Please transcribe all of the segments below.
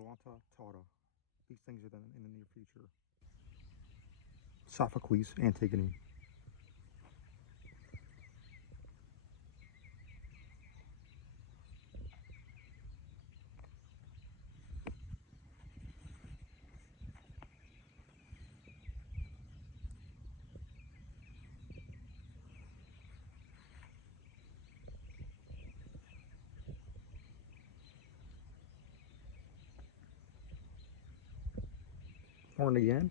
Mellonta Tauta. These things are done in the near future. Sophocles, Antigone. Born again.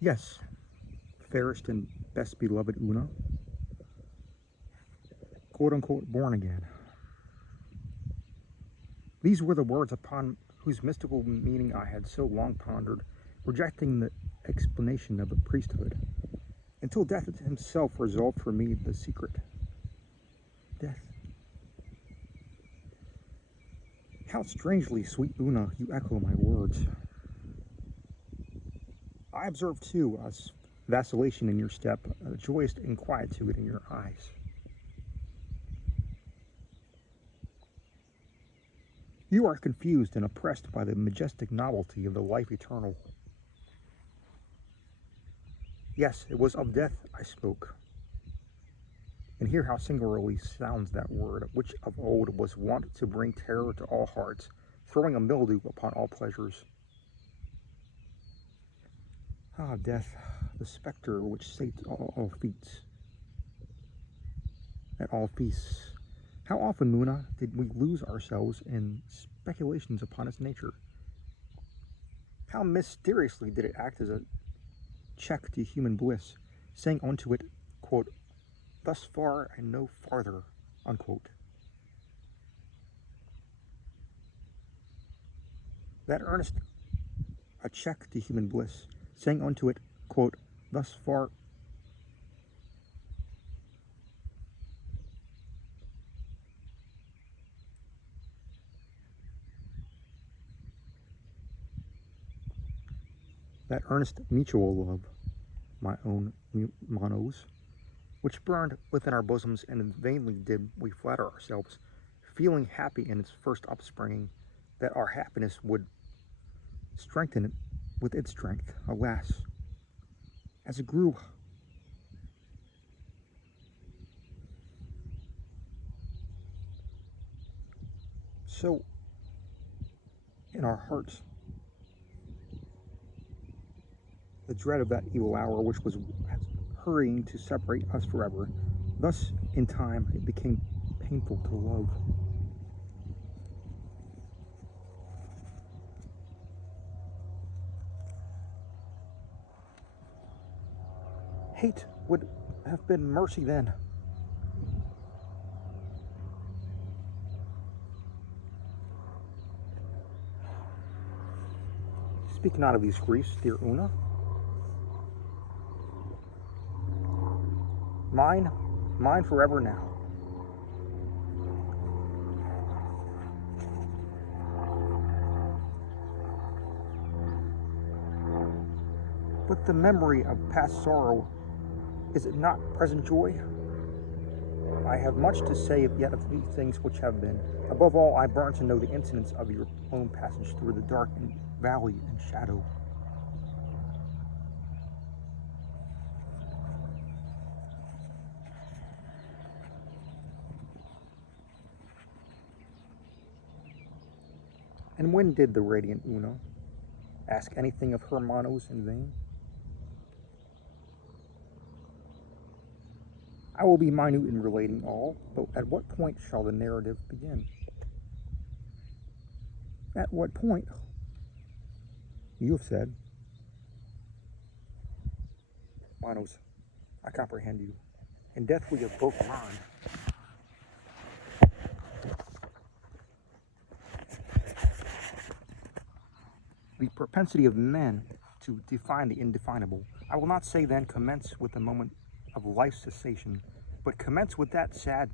Yes, fairest and best beloved Una, quote-unquote born again. These were the words upon whose mystical meaning I had so long pondered, rejecting the explanation of a priesthood, until death himself resolved for me the secret. Death. How strangely, sweet Una, you echo my words. I observe too a vacillation in your step, a joyous inquietude in your eyes. You are confused and oppressed by the majestic novelty of the life eternal. Yes, it was of death I spoke. And hear how singularly sounds that word, which of old was wont to bring terror to all hearts, throwing a mildew upon all pleasures. Ah, death, the spectre which sates all feats. At all feasts. How often, Muna, did we lose ourselves in speculations upon its nature? How mysteriously did it act as a check to human bliss, saying unto it, quote, thus far and no farther, unquote. That earnest a check to human bliss, saying unto it, quote, thus far. That earnest mutual love, my own monos, which burned within our bosoms, and vainly did we flatter ourselves, feeling happy in its first upspringing, that our happiness would strengthen it with its strength. Alas, as it grew, so in our hearts, the dread of that evil hour which was hurrying to separate us forever, thus in time it became painful to love. Hate would have been mercy then. Speak not of these griefs, dear Una. Mine forever now. But the memory of past sorrow, is it not present joy? I have much to say yet of these things which have been. Above all, I burn to know the incidents of your own passage through the dark valley and shadow. And when did the radiant Una ask anything of her monos in vain? I will be minute in relating all, but at what point shall the narrative begin? At what point? You have said. Monos, I comprehend you. In death we have both learned. The propensity of men to define the indefinable. I will not say then commence with the moment of life's cessation, but commence with that sad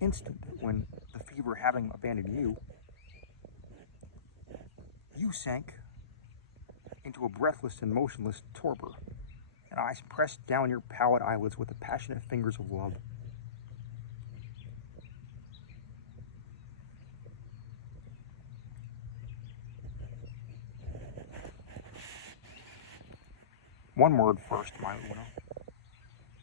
instant when, the fever having abandoned you, you sank into a breathless and motionless torpor, and eyes pressed down your pallid eyelids with the passionate fingers of love. One word first, my Luna.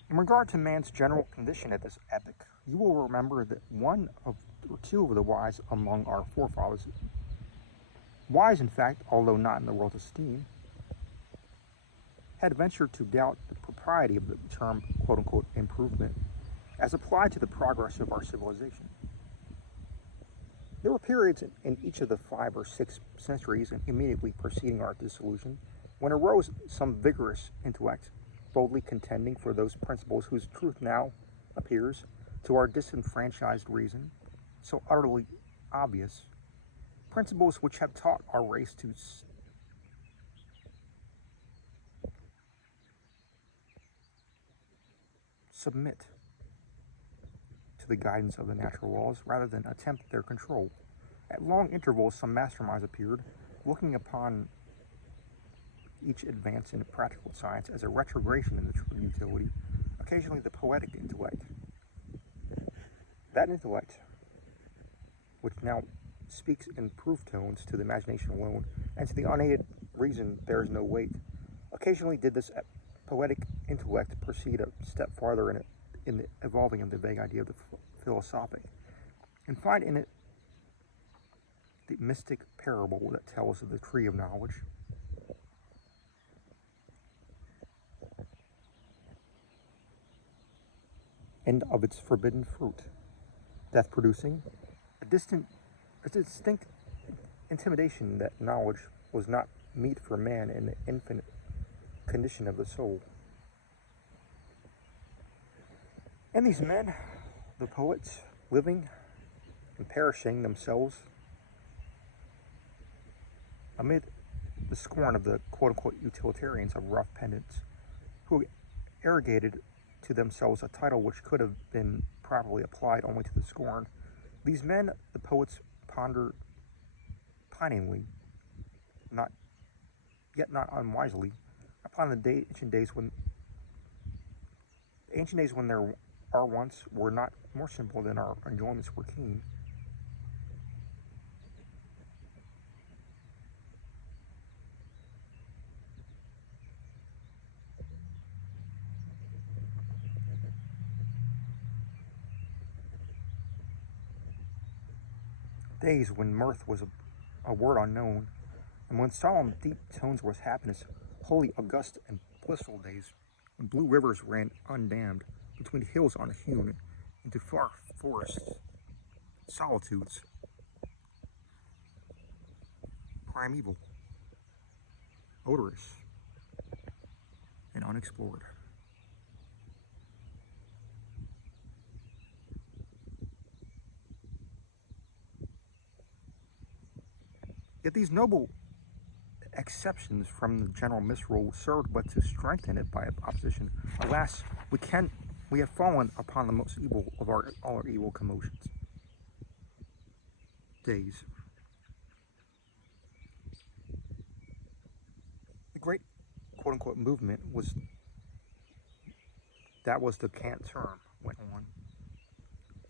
In regard to man's general condition at this epoch, you will remember that one of or two of the wise among our forefathers, wise in fact, although not in the world's esteem, had ventured to doubt the propriety of the term quote-unquote improvement as applied to the progress of our civilization. There were periods in each of the 5 or 6 centuries immediately preceding our dissolution when arose some vigorous intellect, boldly contending for those principles whose truth now appears, to our disenfranchised reason, so utterly obvious, principles which have taught our race to submit to the guidance of the natural laws rather than attempt their control. At long intervals, some masterminds appeared, looking upon each advance in practical science as a retrogression in the true utility, occasionally the poetic intellect. That intellect, which now speaks in proof tones to the imagination alone, and to the unaided reason there is no weight, occasionally did this poetic intellect proceed a step farther in the evolving of the vague idea of the philosophic, and find in it the mystic parable that tells of the tree of knowledge, and of its forbidden fruit, death producing a distinct intimidation that knowledge was not meet for man in the infinite condition of the soul. And these men, the poets, living and perishing themselves amid the scorn of the quote-unquote utilitarians of rough pedants, who arrogated to themselves a title which could have been properly applied only to the scorn. These men, the poets, ponder piningly, not unwisely, upon the ancient days when our wants were not more simple than our enjoyments were keen. Days when mirth was a word unknown, and when solemn deep tones was happiness, holy, august, and blissful days, when blue rivers ran undammed between hills unhewn into far forests, solitudes, primeval, odorous, and unexplored. Yet these noble exceptions from the general misrule served but to strengthen it by opposition. Alas, we have fallen upon the most evil of all our evil commotions. Days. The great quote-unquote movement was the cant term, went on.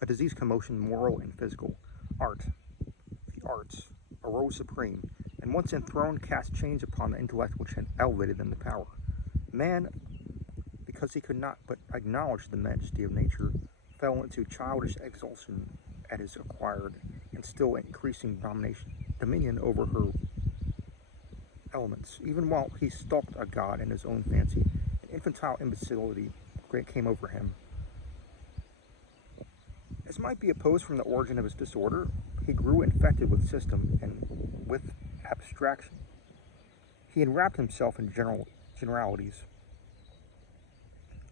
A diseased commotion, moral and physical. Art, the arts, arose supreme, and once enthroned cast chains upon the intellect which had elevated them to power. Man, because he could not but acknowledge the majesty of nature, fell into childish exultation at his acquired and still increasing dominion over her elements. Even while he stalked a god in his own fancy, an infantile imbecility came over him. As might be opposed from the origin of his disorder, he grew infected with system and with abstraction. He enwrapped himself in generalities.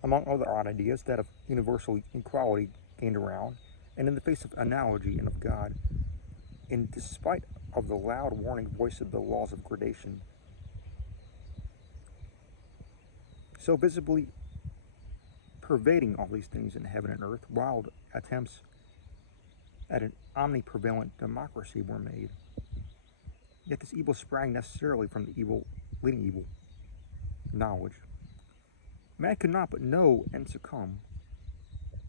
Among other odd ideas, that of universal equality gained around, and in the face of analogy and of God, in despite of the loud warning voice of the laws of gradation, so visibly pervading all these things in heaven and earth, wild attempts at an omniprevalent democracy were made. Yet this evil sprang necessarily from the leading evil, knowledge. Man could not but know and succumb.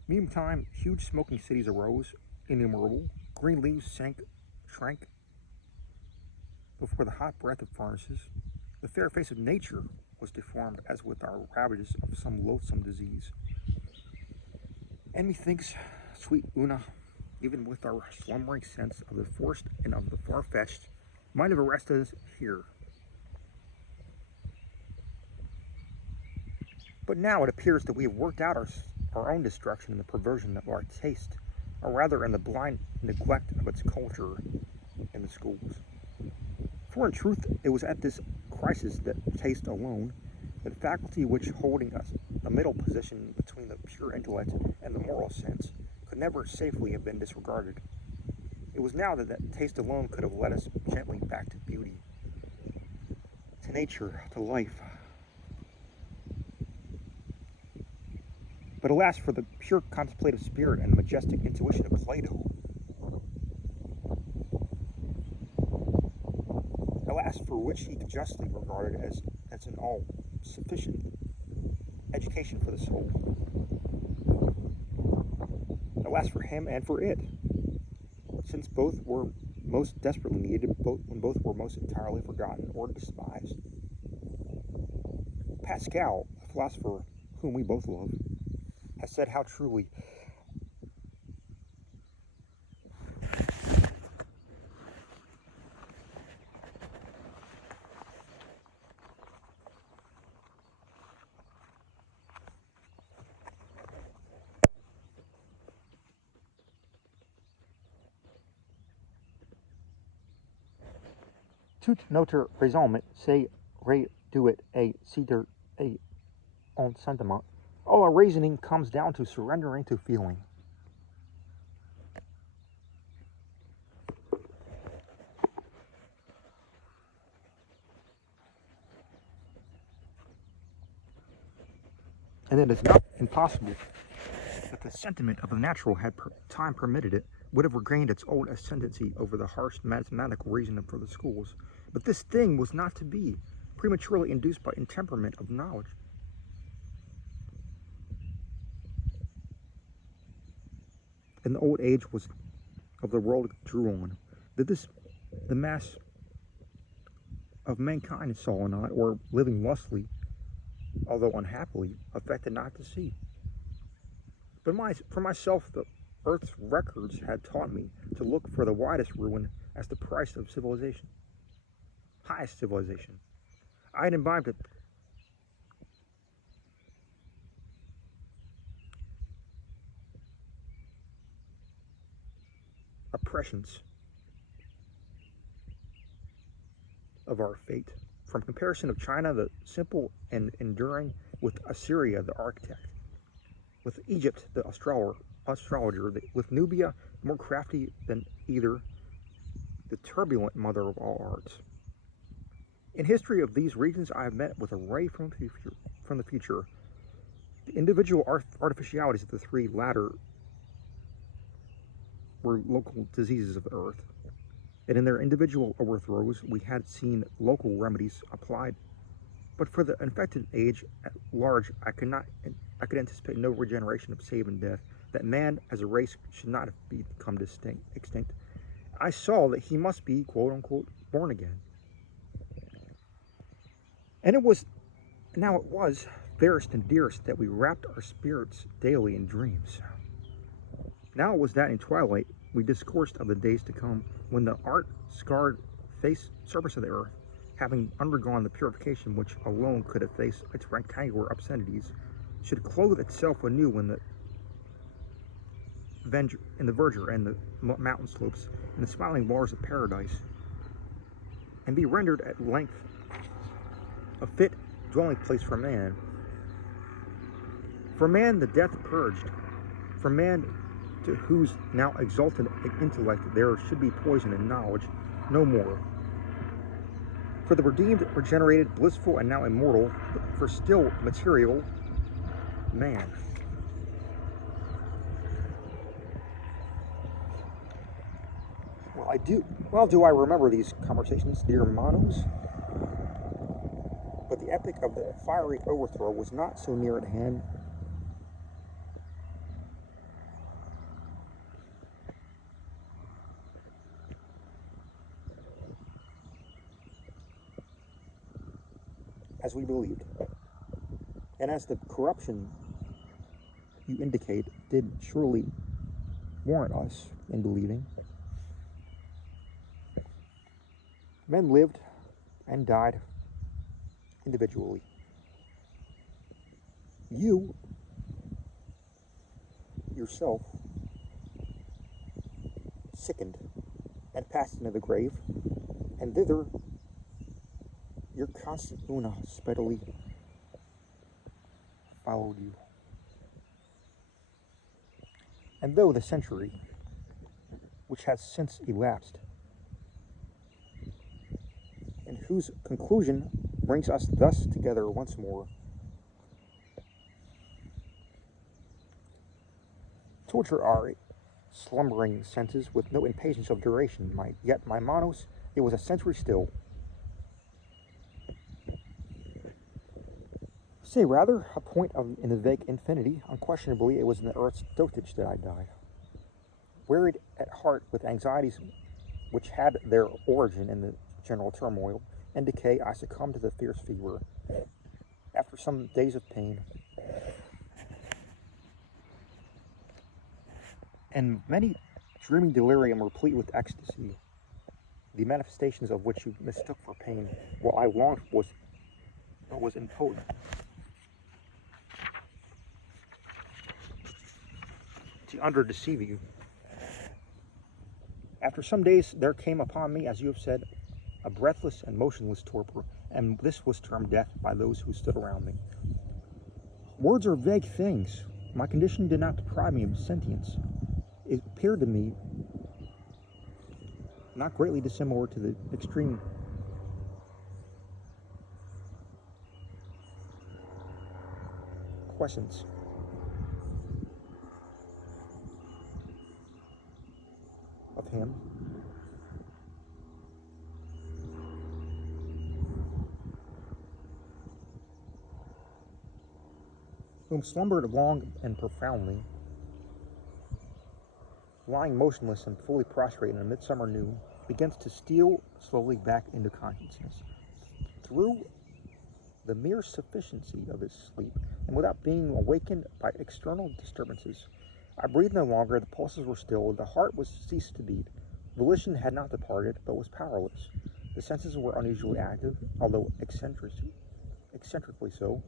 Meantime, huge smoking cities arose, innumerable. Green leaves shrank before the hot breath of furnaces. The fair face of nature was deformed as with our ravages of some loathsome disease. And methinks, sweet Una, even with our slumbering sense of the forced and of the far-fetched, might have arrested us here. But now it appears that we have worked out our own destruction in the perversion of our taste, or rather in the blind neglect of its culture in the schools. For in truth, it was at this crisis that taste alone, that faculty which, holding us a middle position between the pure intellect and the moral sense, could never safely have been disregarded. It was now that taste alone could have led us gently back to beauty, to nature, to life. But alas for the pure contemplative spirit and majestic intuition of Plato. Alas for which he justly regarded as an all-sufficient education for the soul. Alas for him and for it, since both were most desperately needed when both were most entirely forgotten or despised. Pascal, a philosopher whom we both love, has said how truly tout notre raisonnement c'est réduit à citer et en sentiment. All our reasoning comes down to surrendering to feeling. And it is not impossible that the sentiment of the natural, had time permitted it, would have regained its old ascendancy over the harsh mathematical reason for the schools. But this thing was not to be, prematurely induced by intemperament of knowledge. And the old age was of the world drew on, that the mass of mankind saw not, or living lustily, although unhappily, affected not to see. But for myself, the earth's records had taught me to look for the widest ruin as the price of civilization, highest civilization. I had imbibed it. Oppressions of our fate. From comparison of China, the simple and enduring, with Assyria, the architect, with Egypt, the astrologer, with Nubia, more crafty than either, the turbulent mother of all arts. In history of these regions, I have met with a ray from the future. The individual artificialities of the three latter were local diseases of the earth, and in their individual overthrows we had seen local remedies applied. But for the infected age at large, I could anticipate no regeneration of save and death, that man as a race should not have become extinct. I saw that he must be, quote unquote, born again. And it was fairest and dearest, that we wrapped our spirits daily in dreams. Now it was that in twilight we discoursed of the days to come, when the art-scarred surface of the earth, having undergone the purification which alone could efface its rectangular obscenities, should clothe itself anew in the verdure and the mountain slopes and the smiling bars of paradise, and be rendered at length a fit dwelling place for man. For man the death purged, for man to whose now exalted intellect there should be poison and knowledge no more. For the redeemed, regenerated, blissful, and now immortal, for still material man. Well do I remember these conversations, dear Monos? But the epic of the fiery overthrow was not so near at hand. As we believed, and as the corruption you indicate did surely warrant us in believing. Men lived and died individually. You, yourself, sickened and passed into the grave, and thither your constant Una speedily followed you. And though the century, which has since elapsed, and whose conclusion brings us thus together once more, torture our slumbering senses with no impatience of duration, yet my Manos, it was a century still. Say rather, a point in the vague infinity. Unquestionably, it was in the earth's dotage that I died. Wearied at heart with anxieties which had their origin in the general turmoil and decay, I succumbed to the fierce fever. After some days of pain and many dreaming delirium replete with ecstasy, the manifestations of which you mistook for pain, while I longed was impotent. To under-deceive you. After some days, there came upon me, as you have said, a breathless and motionless torpor, and this was termed death by those who stood around me. Words are vague things. My condition did not deprive me of sentience. It appeared to me not greatly dissimilar to the extreme quiescence of him whom slumbered long and profoundly, lying motionless and fully prostrate in a midsummer noon, begins to steal slowly back into consciousness. Through the mere sufficiency of his sleep, and without being awakened by external disturbances, I breathed no longer, the pulses were still, the heart was ceased to beat, volition had not departed, but was powerless. The senses were unusually active, although eccentrically so.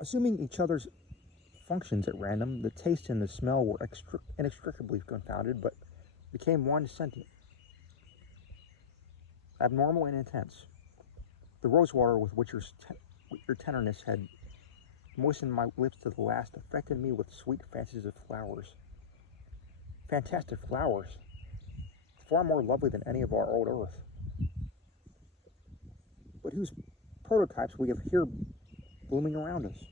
Assuming each other's functions at random, the taste and the smell were inextricably confounded, but became one sentient, abnormal and intense. The rosewater with which your tenderness had moistened my lips to the last affected me with sweet fancies of flowers. Fantastic flowers, far more lovely than any of our old earth, but whose prototypes we have here blooming around us.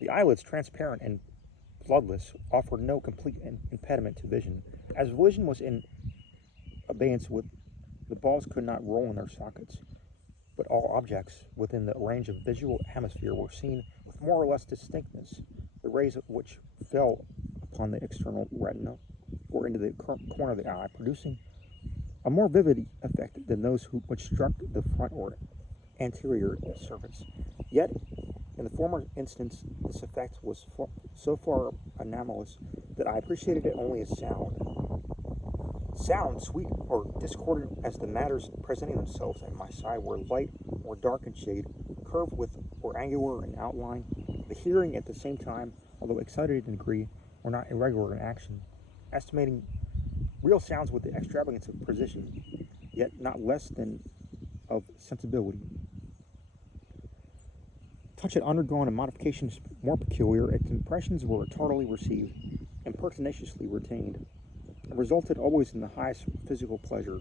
The eyelids, transparent and bloodless, offered no complete impediment to vision. As vision was in abeyance, with the balls could not roll in their sockets, but all objects within the range of visual hemisphere were seen with more or less distinctness, the rays of which fell upon the external retina or into the corner of the eye, producing a more vivid effect than those which struck the front or anterior surface. Yet, in the former instance, this effect was so far anomalous that I appreciated it only as sound. Sound, sweet or discordant as the matters presenting themselves at my side were light or dark in shade, curved with or angular in outline, the hearing at the same time, although excited in degree, were not irregular in action, estimating real sounds with the extravagance of precision, yet not less than of sensibility. Touch had undergone a modification more peculiar, its impressions were tardily received, and pertinaciously retained, and resulted always in the highest physical pleasure.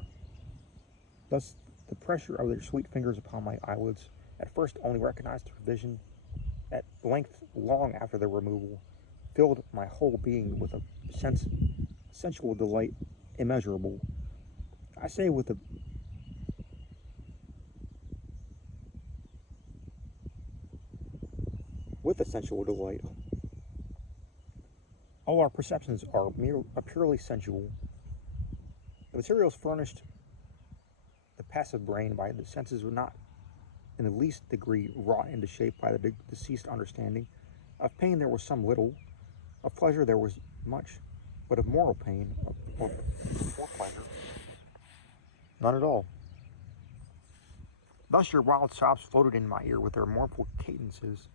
Thus, the pressure of their sweet fingers upon my eyelids, at first only recognized through vision, at length, long after their removal, filled my whole being with a sensual delight immeasurable. I say with a sensual delight. All our perceptions are purely sensual. The materials furnished the passive brain by the senses were not in the least degree wrought into shape by the deceased understanding. Of pain there was some little, of pleasure there was much, but of moral pain, or pleasure, none at all. Thus your wild sobs floated in my ear with their mournful cadences,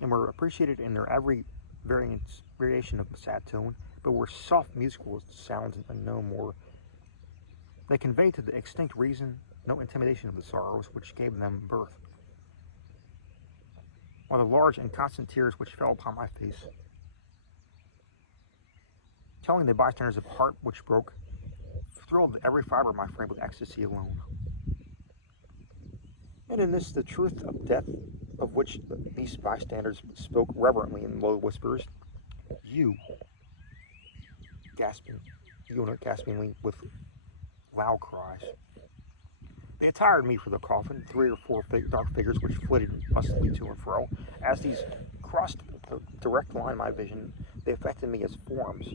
and were appreciated in their every variation of sad tone, but were soft musical sounds and no more. They conveyed to the extinct reason no intimidation of the sorrows which gave them birth, while the large and constant tears which fell upon my face, telling the bystanders of a heart which broke, thrilled every fiber of my frame with ecstasy alone. And in this the truth of death, of which these bystanders spoke reverently in low whispers, you, gaspingly with loud cries. They attired me for the coffin, 3 or 4 dark figures which flitted lustily to and fro. As these crossed the direct line of my vision, they affected me as forms,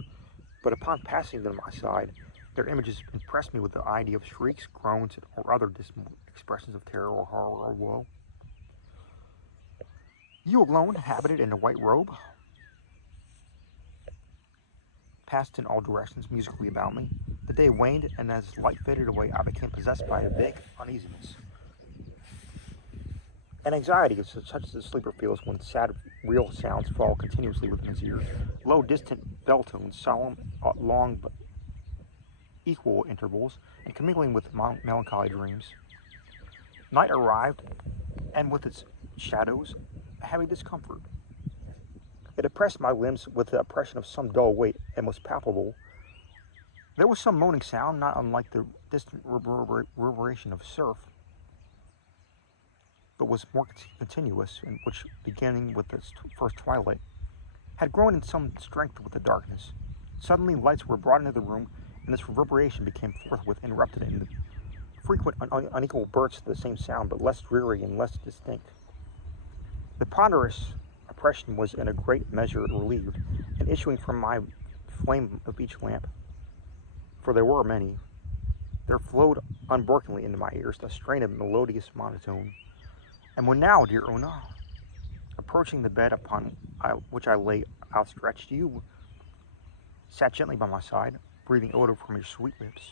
but upon passing to my side, their images impressed me with the idea of shrieks, groans, or other dismal expressions of terror or horror or woe. You alone, habited in a white robe, passed in all directions musically about me. The day waned, and as light faded away, I became possessed by a vague uneasiness. An anxiety such as the sleeper feels when sad, real sounds fall continuously within his ear. Low, distant bell tones, solemn, long, but equal intervals, and commingling with melancholy dreams. Night arrived, and with its shadows, a heavy discomfort. It oppressed my limbs with the oppression of some dull weight, and was palpable. There was some moaning sound, not unlike the distant reverberation of surf, but was more continuous, and which, beginning with the first twilight, had grown in some strength with the darkness. Suddenly lights were brought into the room, and this reverberation became forthwith interrupted in the frequent unequal bursts of the same sound, but less dreary and less distinct. The ponderous oppression was in a great measure relieved, and issuing from my flame of each lamp, for there were many, there flowed unbrokenly into my ears a strain of melodious monotone. And when now, dear Una, approaching the bed upon which I lay outstretched, you sat gently by my side, breathing odor from your sweet lips,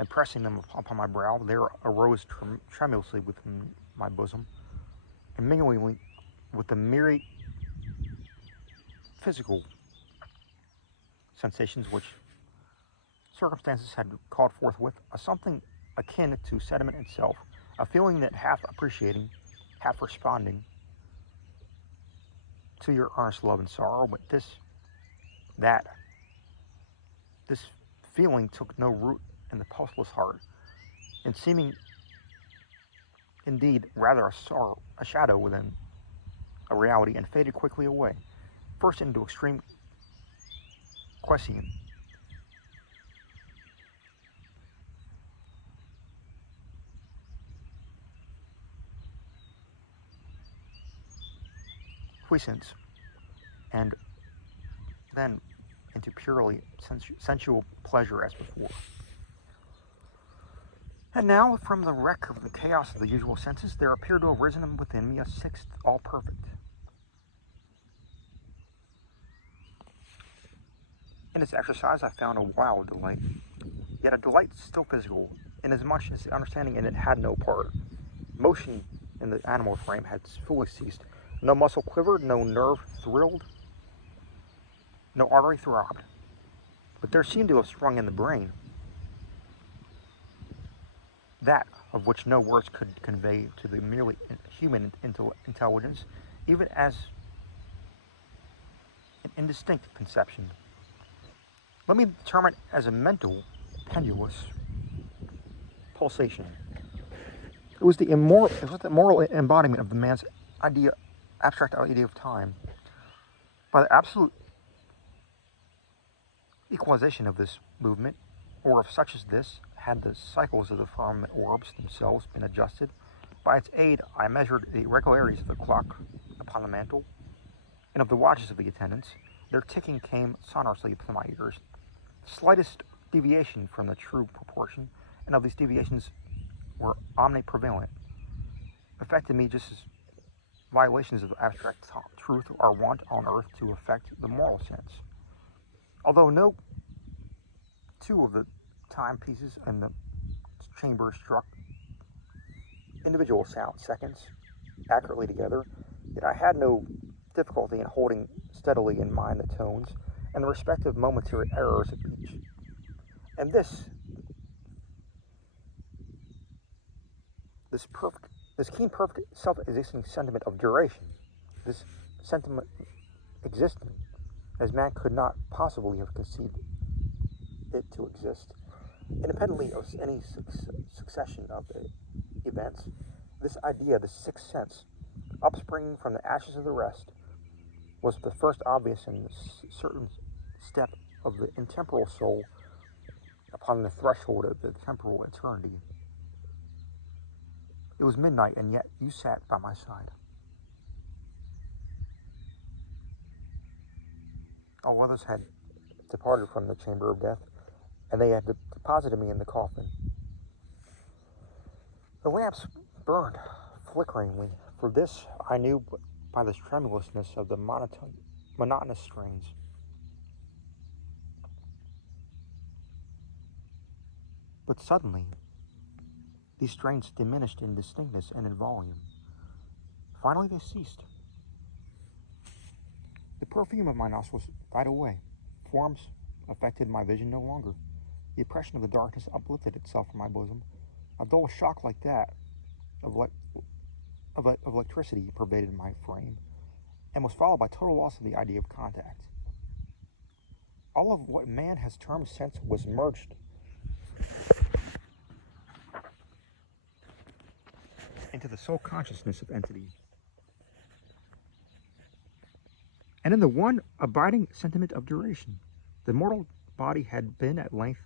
and pressing them upon my brow, there arose tremulously within my bosom, and mingling with the myriad physical sensations which circumstances had called forthwith, a something akin to sentiment itself, a feeling that half appreciating, half responding to your earnest love and sorrow, but this feeling took no root in the pulseless heart, and seeming indeed rather a shadow than a reality, and faded quickly away, first into extreme quiescence, and then into purely sensual pleasure as before. And now, from the wreck of the chaos of the usual senses, there appeared to have risen within me a sixth, all perfect. In its exercise I found a wild delight, yet a delight still physical, inasmuch as the understanding in it had no part. Motion in the animal frame had fully ceased. No muscle quivered, no nerve thrilled, no artery throbbed. But there seemed to have sprung in the brain that of which no words could convey to the merely human intelligence, even as an indistinct conception. Let me term it as a mental, pendulous pulsation. It was the moral embodiment of the man's abstract idea of time. By the absolute equalization of this movement, or of such as this, had the cycles of the firmament orbs themselves been adjusted. By its aid, I measured the irregularities of the clock upon the mantle, and of the watches of the attendants. Their ticking came sonorously to my ears. The slightest deviation from the true proportion, and of these deviations were omniprevalent, affected me just as violations of abstract truth are wont on earth to affect the moral sense. Although no two of the timepieces in the chamber struck individual sound seconds accurately together, yet I had no difficulty in holding steadily in mind the tones and the respective momentary errors of each. And this keen, perfect, self-existing sentiment of duration, this sentiment existing as man could not possibly have conceived it to exist, independently of any succession of events, this idea, the sixth sense, upspringing from the ashes of the rest, was the first obvious and certain step of the intemporal soul upon the threshold of the temporal eternity. It was midnight, and yet you sat by my side. All others had departed from the chamber of death, and they had deposited me in the coffin. The lamps burned flickeringly, for this I knew by the tremulousness of the monotonous strains. But suddenly, these strains diminished in distinctness and in volume. Finally, they ceased. The perfume of my nostrils died away. Forms affected my vision no longer. The oppression of the darkness uplifted itself from my bosom. A dull shock like that of electricity pervaded my frame, and was followed by total loss of the idea of contact. All of what man has termed sense was merged into the sole consciousness of entity. And in the one abiding sentiment of duration, the mortal body had been at length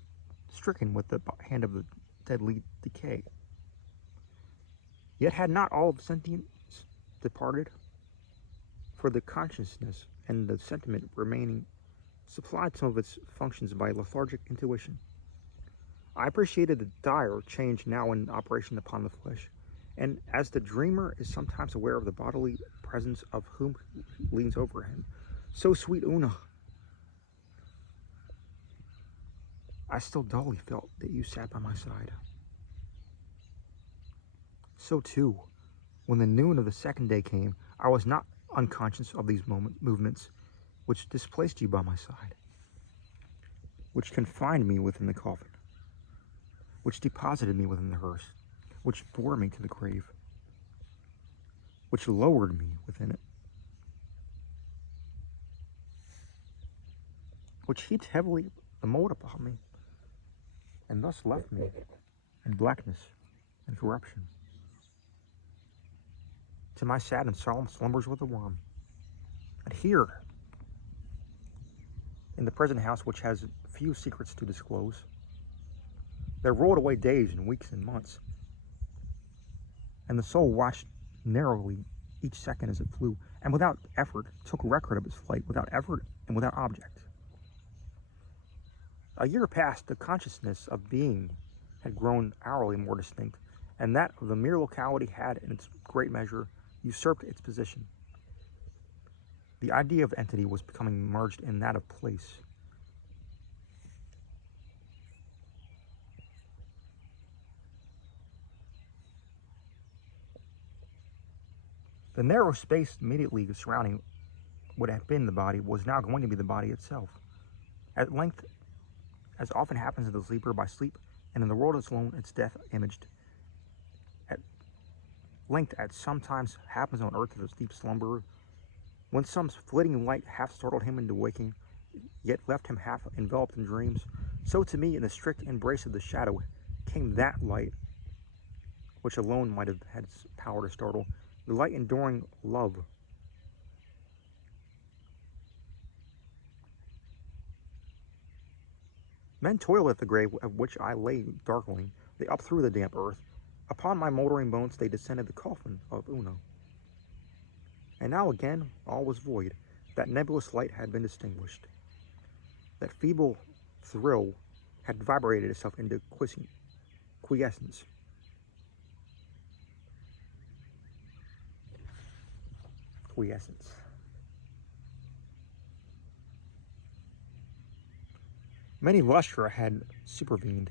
stricken with the hand of the deadly decay. Yet had not all of sentience departed, for the consciousness and the sentiment remaining supplied some of its functions by lethargic intuition. I appreciated the dire change now in operation upon the flesh, and as the dreamer is sometimes aware of the bodily presence of whom leans over him, so sweet Una, I still dully felt that you sat by my side. So too, when the noon of the second day came, I was not unconscious of these movements which displaced you by my side, which confined me within the coffin, which deposited me within the hearse, which bore me to the grave, which lowered me within it, which heaped heavily the mold upon me, and thus left me in blackness and corruption, to my sad and solemn slumbers with the worm. And here, in the present house which has few secrets to disclose, there rolled away days and weeks and months, and the soul watched narrowly each second as it flew, and without effort took record of its flight, without effort and without object. A year past, the consciousness of being had grown hourly more distinct, and that of the mere locality had, in its great measure, usurped its position. The idea of entity was becoming merged in that of place. The narrow space immediately surrounding what had been the body was now going to be the body itself. At length, as often happens to the sleeper by sleep, and in the world alone its death imaged, at length as sometimes happens on earth to the deep slumberer, when some flitting light half startled him into waking, yet left him half enveloped in dreams, so to me in the strict embrace of the shadow came that light which alone might have had power to startle, the light enduring love. Men toiled at the grave of which I lay darkling. They up through the damp earth. Upon my mouldering bones they descended the coffin of Uno. And now again all was void. That nebulous light had been extinguished. That feeble thrill had vibrated itself into quiescence. Many lustra had supervened.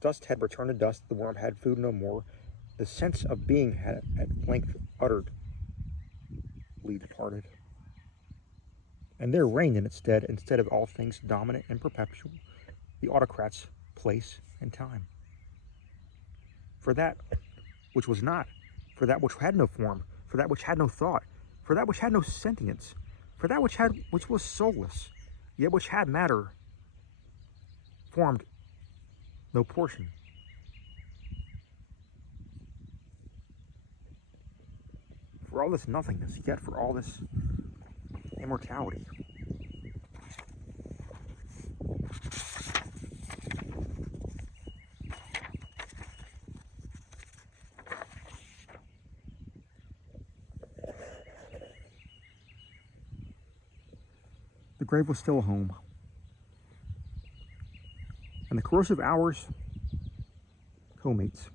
Dust had returned to dust, the worm had food no more, the sense of being had at length utterly departed. And there reigned in its stead of all things dominant and perpetual, the autocrat's place and time. For that which was not, for that which had no form, for that which had no thought, for that which had no sentience, for that which was soulless, yet which had matter, formed no portion. For all this nothingness, yet for all this immortality. The grave was still a home, and the corrosive hours co-mates.